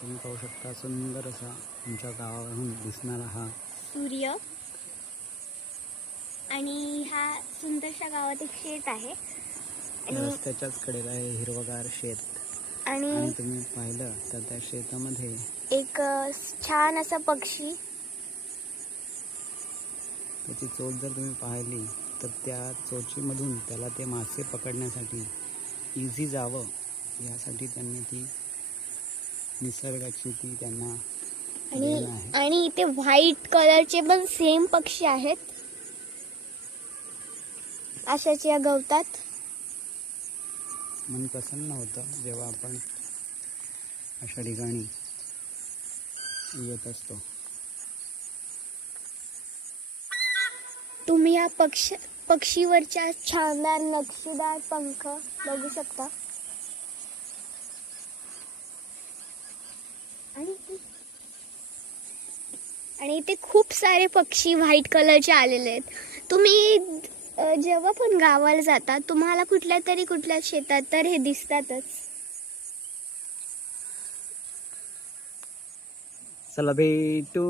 तुम्ही पाहू शकता सुंदर असा आमच्या गावावरून दिसणारा हा सूर्य आणि हा सुंदरशा गावात एक शेत आहे आणि रस्त्याच्याच कडेला आहे हिरवगार शेत आणि तुम्ही पाहिलं तर त्या शेतामध्ये एक छान असा पक्षी, त्याची चोच जर तुम्ही पाहिली तर त्या चोचीमधून त्याला ते मासे पकडण्यासाठी इझी जावं यासाठी त्यांनी ती निसर्गाची ती त्यांना देण आहे. आणि इथे व्हाईट कलरचे पण सेम पक्षी आहेत अशाच या गवतात. मन प्रसन्न होतं जेव्हा आपण अशा ठिकाणी येत असतो. तुम्ही या पक्षीवरच्या छानदार नक्षीदार पंख बघू शकता. आणि इथे खूप सारे पक्षी व्हाईट कलरचे आलेले आहेत. तुम्ही जेव्हा पण गावाला जाता तुम्हाला कुठल्या शेतात तर हे दिसतातच. चला भेटू.